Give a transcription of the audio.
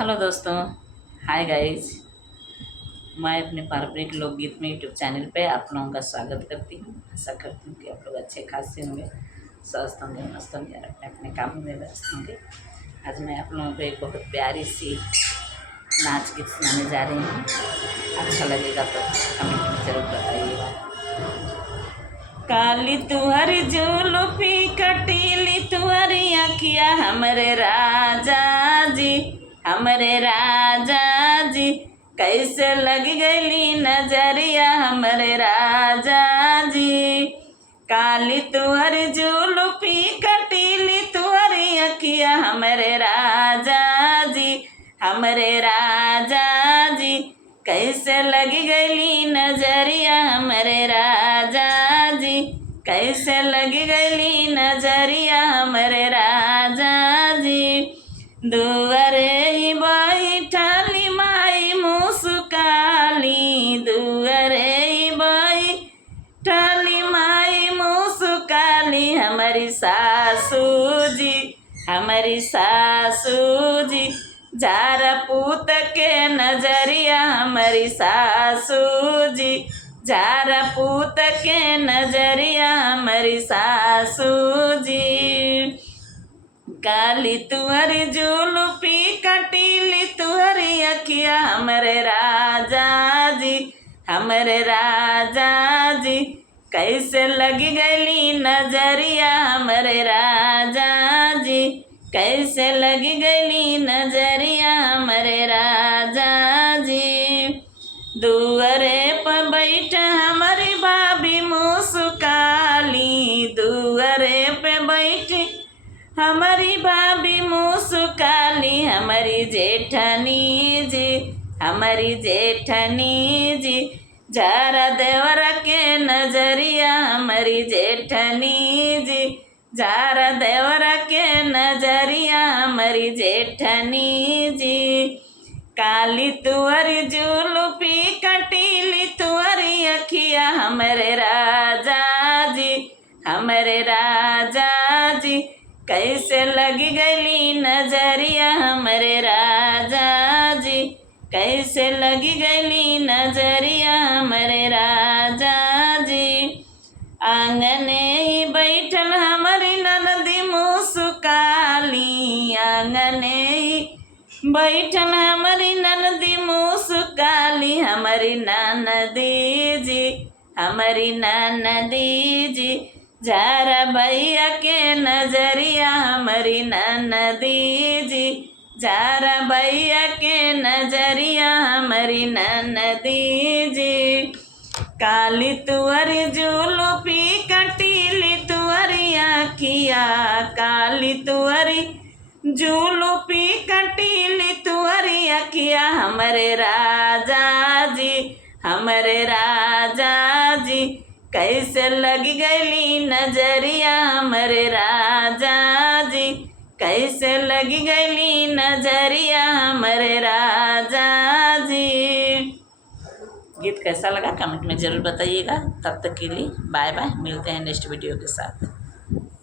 Hello दोस्तों, hi guys. मैं अपने पारंपरिक लोकगीत में यूट्यूब चैनल पे आप लोगों का स्वागत करती हूँ। आशा करती हूँ कि आप लोग अच्छे खासे होंगे, स्वस्थ होंगे, मस्त होंगे और अपने अपने कामों में व्यस्त होंगे। आज मैं आप लोगों को एक बहुत प्यारी सी नाच गीत सुनाने जा रही हूँ। अच्छा लगेगा तो कमेंट में ज़रूर बताइएगा। काली तुहरी जुल्फी कटीली तुहरी अखिया हमरे राजा जी, हमरे राजा जी, कैसे लग गई नजरिया हमरे राजा जी। काली तुहरी जुल्फी कटीली तुहरी अखिया हमरे राजा जी, हमरे राजा जी, कैसे लग गई नजरिया हमरे राजा जी, कैसे लग गई नजरिया हमरे राजा जी। दुआरे ही बैठली माई मुस्काली, दुआरे ही बैठली माई मुस्काली, हमारी सासू जी, हमारी सासू जी, जारा पूत के नजरिया हमारी सासू जी, जारा पूत के नजरिया हमारी सासू जी। काली तुहरी जुल्फी कटीली तुहरी अखिया हमरे राजा जी, हमरे राजा जी, कैसे लग गई नजरिया हमरे राजा जी, कैसे लग गई नजरिया हमरे राजा जी। दुआरे पर बैठ हमारी भाभी मुस्काली, दुआरे पे बैठ हमारी भाभी मुस्काली, हमारी जेठनी जी, हमारी जेठनी जी, जारा देवर के नजरिया हमारी जेठनी जी, जारा देवर के नजरिया हमारी जेठनी जी। काली तुहरी जुल्फी कटीली तुहरी अखिया हमरे राजा जी, हमरे राजा जी, कैसे लग गई नजरिया हमरे राजा जी, कैसे लग गई नजरिया हमरे राजा जी। आंगने ही बैठल हमारी ननदी मुस्काली, आंगने ही बैठल हमारी ननदी मुस्काली, हमारी ननदी जी, हमारी ननदी जी, जारा भैया के नजरिया हमारी ननदी जी, जारा भैया के नजरिया हमारी ननदी जी। काली तुहरी जुल्फी कटीली तुहरी अखिया, काली तुहरी जुल्फी कटीली तुहरी अखिया हमरे राजा जी, हमरे राजा जी, कैसे लग गई नजरिया हमरे राजा जी, कैसे लग गई नजरिया हमरे राजा जी। गीत कैसा लगा कमेंट में ज़रूर बताइएगा। तब तक के लिए बाय बाय, मिलते हैं नेक्स्ट वीडियो के साथ।